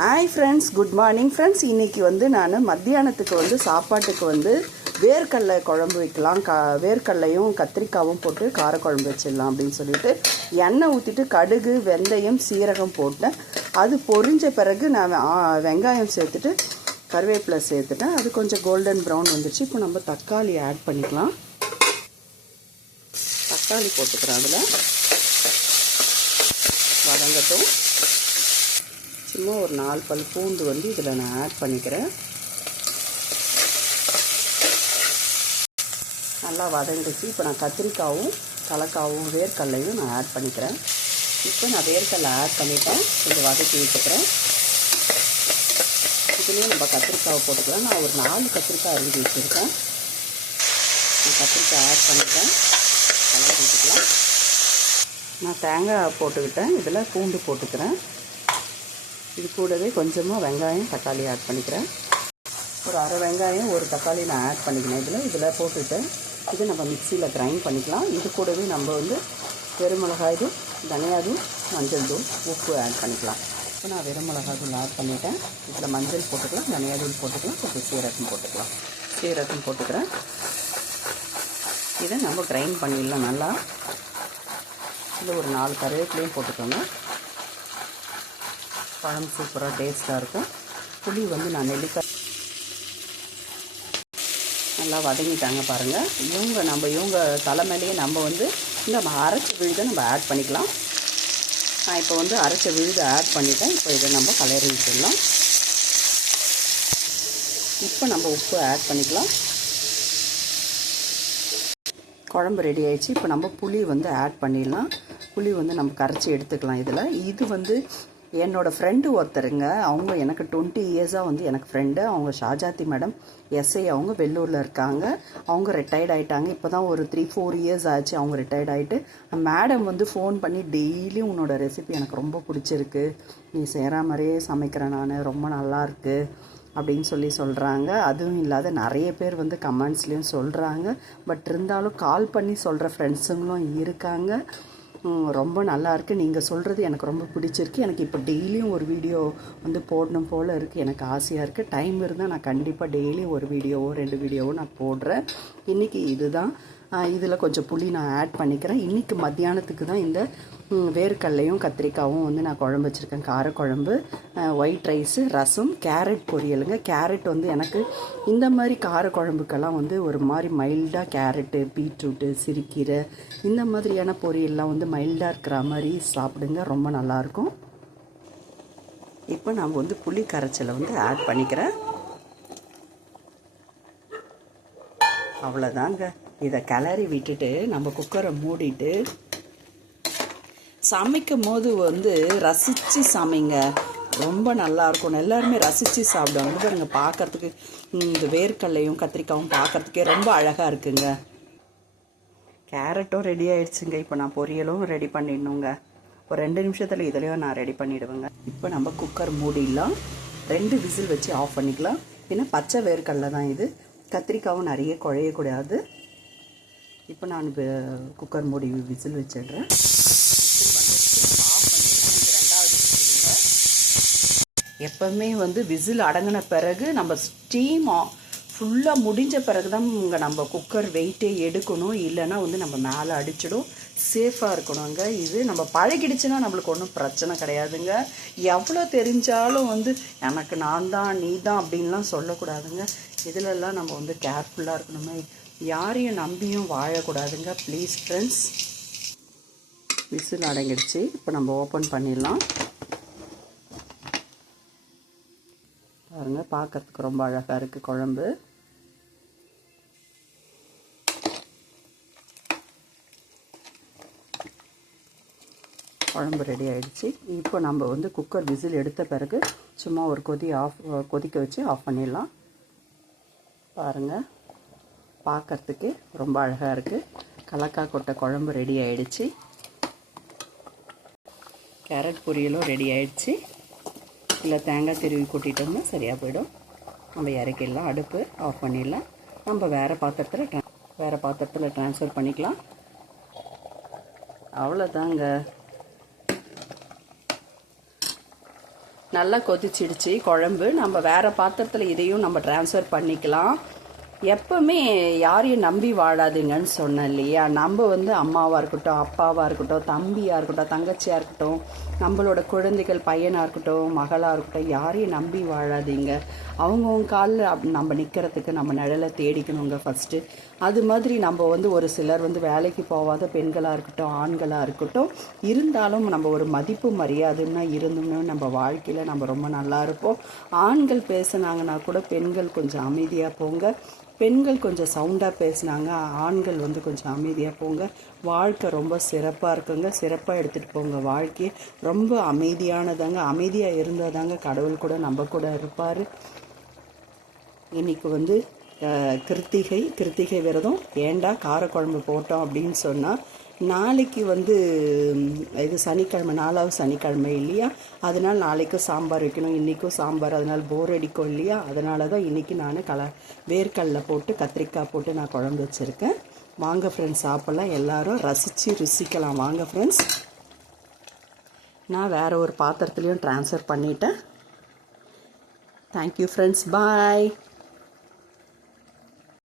Hi friends, good morning friends. இன்றைக்கி நான் மத்தியானத்துக்கு சாப்பாட்டுக்கு வேர்க்கடலை குழம்பு வைக்கலாம். வேர்க்கடலையும் கத்திரிக்காயும் போட்டு காரக்குழம்பு வச்சிடலாம் அப்படின்னு சொல்லிட்டு எண்ணெய் ஊற்றிட்டு கடுகு, வெந்தயம், சீரகம் போட்டேன். அது பொரிஞ்ச பிறகு நான் வெங்காயம் சேர்த்துட்டு கருவேப்பிலை சேர்த்துட்டேன். அது கொஞ்சம் கோல்டன் ப்ரௌன் வந்துச்சு. இப்போ நம்ம தக்காளி ஆட் பண்ணிக்கலாம். தக்காளி போட்டுக்கிறேன். அதில் வதங்கட்டும். சும்மா ஒரு 4 பல் பூண்டு இதில் நான் ஆட் பண்ணிக்கிறேன். நல்லா வதங்கிடுச்சு. இப்போ நான் கத்திரிக்காயும் கலக்காவும் வேர்க்கடலையும் நான் ஆட் பண்ணிக்கிறேன். இப்போ நான் வேர்க்கடலை ஆட் பண்ணிட்டேன். கொஞ்சம் வதக்கி விட்டுக்கிறேன். இதுலேயும் நம்ம கத்திரிக்காவை போட்டுக்கலாம். நான் ஒரு 4 கத்திரிக்காய் அரிஞ்சு வச்சுருக்கேன். நான் கத்திரிக்காய் ஆட் பண்ணிட்டேன். கலந்து விட்டுக்கலாம். நான் தேங்காய் போட்டுக்கிட்டேன். இதில் பூண்டு போட்டுக்கிறேன். இது கூடவே கொஞ்சமாக வெங்காயம், தக்காளி ஆட் பண்ணிக்கிறேன். ஒரு அரை வெங்காயம், ஒரு தக்காளி நான் ஆட் பண்ணிக்கிறேன். இதில் போட்டுவிட்டேன். இது நம்ம மிக்சியில் கிரைண்ட் பண்ணிக்கலாம். இது கூடவே நம்ம வெறுமிளகாய் தூள், தனியாதூள், மஞ்சள் தூள், உப்பு ஆட் பண்ணிக்கலாம். இப்போ நான் வெறுமிளகாய் தூள் ஆட் பண்ணிட்டேன். இதில் மஞ்சள் போட்டுக்கலாம், தனியாதூள் போட்டுக்கலாம், கொஞ்சம் சீரகம் போட்டுக்கலாம். சீரகம் போட்டுக்கிறேன். இதை நம்ம கிரைண்ட் பண்ணிடலாம் நல்லா. இதில் ஒரு 4 கருவேப்பிலையும் போட்டுக்கோங்க. பழம் சூப்பராக டேஸ்ட்டாக இருக்கும். புளி நான் நெல்லிக்காய் நல்லா வதங்கிட்டாங்க பாருங்கள். இவங்க தலைமையிலேயே நம்ம இந்த அரைச்ச விழுதை நம்ம ஆட் பண்ணிக்கலாம். நான் இப்போ அரைச்ச விழுதை ஆட் பண்ணிட்டேன். இப்போ இதை நம்ம கலரி விட்டுடலாம். இப்போ நம்ம உப்பு ஆட் பண்ணிக்கலாம். குழம்பு ரெடி ஆயிடுச்சு. இப்போ நம்ம புளி ஆட் பண்ணிடலாம். புளி நம்ம கரைச்சி எடுத்துக்கலாம். இது என்னோடய ஃப்ரெண்டு ஒருத்தருங்க. அவங்க எனக்கு 20 இயர்ஸாக எனக்கு ஃப்ரெண்டு. அவங்க ஷாஜாத்தி மேடம் எஸ்ஐ. அவங்க வெள்ளூரில் இருக்காங்க. அவங்க ரிட்டையர்ட் ஆகிட்டாங்க. இப்போ தான் ஒரு 3-4 இயர்ஸ் ஆச்சு அவங்க ரிட்டையர்ட் ஆகிட்டு. மேடம் ஃபோன் பண்ணி டெய்லியும் உன்னோட ரெசிபி எனக்கு ரொம்ப பிடிச்சிருக்கு, நீ செய்கிற மாதிரியே சமைக்கிறேன், நான் ரொம்ப நல்லாயிருக்கு அப்படின்னு சொல்கிறாங்க. அதுவும் இல்லாத நிறைய பேர் கமெண்ட்ஸ்லேயும் சொல்கிறாங்க. பட் இருந்தாலும் கால் பண்ணி சொல்கிற ஃப்ரெண்ட்ஸுங்களும் இருக்காங்க. ரொம்ப நல்லாயிருக்கு, நீங்கள் சொல்கிறது எனக்கு ரொம்ப பிடிச்சிருக்கு. எனக்கு இப்போ டெய்லியும் ஒரு வீடியோ போடணும் போல் இருக்குது. எனக்கு ஆசையாக இருக்குது. டைம் இருந்தால் நான் கண்டிப்பாக டெய்லி ஒரு வீடியோவோ 2 வீடியோவோ நான் போடுறேன். இன்றைக்கி இதுதான். இதில் கொஞ்சம் புளி நான் ஆட் பண்ணிக்கிறேன். இன்றைக்கி மத்தியானத்துக்கு தான் இந்த வேர்க்கடலையும் கத்திரிக்காயும் நான் குழம்பு வச்சுருக்கேன். காரக்குழம்பு, ஒயிட் ரைஸு, ரசம், கேரட் பொரியலுங்க. கேரட் எனக்கு இந்த மாதிரி காரக்குழம்புக்கெல்லாம் ஒரு மாதிரி மைல்டாக கேரட்டு, பீட்ரூட்டு, சிறுக்கீரை இந்த மாதிரியான பொரியல்லாம் மைல்டாக இருக்கிற மாதிரி சாப்பிடுங்க, ரொம்ப நல்லாயிருக்கும். இப்போ நான் புளி கரைச்சலை ஆட் பண்ணிக்கிறேன். அவ்வளோதாங்க. இதை கிளறி விட்டுட்டு நம்ம குக்கரை மூடிட்டு சமைக்கும் போது ரசித்து சமைங்க, ரொம்ப நல்லாயிருக்கும். எல்லாருமே ரசித்து சாப்பிடுவாங்க. பாருங்க, பார்க்குறதுக்கு இந்த வேர்க்கடலையும் கத்திரிக்காயும் பார்க்குறதுக்கே ரொம்ப அழகாக இருக்குங்க. கேரட்டும் ரெடி ஆகிடுச்சுங்க. இப்போ நான் பொரியலும் ரெடி பண்ணிடணுங்க. ஒரு 2 நிமிஷத்தில் இதுலேயும் நான் ரெடி பண்ணிவிடுவேங்க. இப்போ நம்ம குக்கர் மூடிடலாம். 2 விசில் வச்சு ஆஃப் பண்ணிக்கலாம். ஏன்னா பச்சை வேர்க்கடலை தான் இது. கத்திரிக்காவும் நிறைய குழையக்கூடாது. இப்போ நான் குக்கர் மூடி விசில் வச்சிடுறேன். எப்போவுமே விசில் அடங்கின பிறகு நம்ம ஸ்டீம் ஃபுல்லாக முடிஞ்ச பிறகு தான் நம்ம குக்கர் வெயிட்டே எடுக்கணும். இல்லைன்னா நம்ம மேலே அடிச்சிடும். சேஃபாக இருக்கணுங்க. இது நம்ம பழகிடுச்சுன்னா நம்மளுக்கு ஒன்றும் பிரச்சனை கிடையாதுங்க. எவ்வளோ தெரிஞ்சாலும் எனக்கு நான் தான் நீ தான் அப்படின்லாம் சொல்லக்கூடாதுங்க. இதிலெல்லாம் நம்ம கேர்ஃபுல்லாக இருக்கணுமே. யாரையும் நம்பியும் வாழக்கூடாதுங்க. Please friends. விசில் அடங்கிடுச்சு. இப்போ நம்ம ஓப்பன் பண்ணிடலாம். பாருங்கள், பார்க்கறதுக்கு ரொம்ப அழகாக இருக்குது குழம்பு. குழம்பு ரெடி ஆகிடுச்சு. இப்போ நம்ம குக்கர் விசில் எடுத்த பிறகு சும்மா ஒரு கொதிக்க வச்சு ஆஃப் பண்ணிடலாம். பாருங்கள், பார்க்குறதுக்கு ரொம்ப அழகாக இருக்குது. கலக்காய் கொட்டை குழம்பு ரெடி ஆகிடுச்சு. கேரட் பொரியலும் ரெடி ஆகிடுச்சு. இல்லை தேங்காய் திருவி கூட்டிட்டோம்னா சரியாக போயிடும். நம்ம இறக்கிடலாம். அடுப்பு ஆஃப் பண்ணிடலாம். நம்ம வேறு பாத்திரத்தில் ட்ரான்ஸ்ஃபர் பண்ணிக்கலாம். அவ்வளோதாங்க. நல்லா கொதிச்சிடுச்சு குழம்பு. நம்ம வேறு பாத்திரத்தில் இதையும் நம்ம ட்ரான்ஸ்ஃபர் பண்ணிக்கலாம். எப்பவுமே யாரையும் நம்பி வாழாதுங்கன்னு சொன்னேன் இல்லையா. நம்ம வந்து அம்மாவாக இருக்கட்டும், அப்பாவாக இருக்கட்டும், தம்பியாக இருக்கட்டும், தங்கச்சியாக இருக்கட்டும், நம்மளோட குழந்தைகள் பையனாக இருக்கட்டும், மகளாக இருக்கட்டும், யாரையும் நம்பி வாழாதீங்க. அவங்கவுங்க காலில் நம்ம நிற்கிறதுக்கு நம்ம நிழலை தேடிக்கணுங்க ஃபஸ்ட்டு. அது மாதிரி நம்ம வந்து ஒரு சிலர் வந்து வேலைக்கு போகாத பெண்களாக இருக்கட்டும், ஆண்களாக இருக்கட்டும், இருந்தாலும் நம்ம ஒரு மதிப்பு மரியாதைன்னா இருந்தோம்னா நம்ம வாழ்க்கையில் நம்ம ரொம்ப நல்லா இருப்போம். ஆண்கள் பேசுனாங்கன்னா கூட பெண்கள் கொஞ்சம் அமைதியாக போங்க, பெண்கள் கொஞ்சம் சவுண்டாக பேசுனாங்க, ஆண்கள் வந்து கொஞ்சம் அமைதியாக போங்க. வாழ்க்கை ரொம்ப சிறப்பாக இருக்குங்க. சிறப்பாக எடுத்துகிட்டு போங்க. வாழ்க்கையை ரொம்ப அமைதியானதாங்க. அமைதியாக இருந்தால் தாங்க கடவுள் கூட நம்ம கூட இருப்பார். இன்றைக்கி வந்து கிருத்திகை விரதம். ஏண்டா காரக்குழம்பு போட்டோம் அப்படின்னு சொன்னால், நாளைக்கு வந்து இது சனிக்கிழமை, 4வது சனிக்கிழமை இல்லையா, அதனால் நாளைக்கும் சாம்பார் வைக்கணும், இன்றைக்கும் சாம்பார், அதனால் போர் அடிக்கும் இல்லையா. அதனால தான் இன்றைக்கி நான் வேர்க்கடலை போட்டு கத்திரிக்காய் போட்டு நான் குழம்பு வச்சுருக்கேன். வாங்க ஃப்ரெண்ட்ஸ், சாப்பிட்லாம், எல்லோரும் ரசித்து ருசிக்கலாம். வாங்க ஃப்ரெண்ட்ஸ். நான் வேறு ஒரு பாத்திரத்துலேயும் ட்ரான்ஸ்ஃபர் பண்ணிட்டேன். தேங்க்யூ ஃப்ரெண்ட்ஸ், பாய்.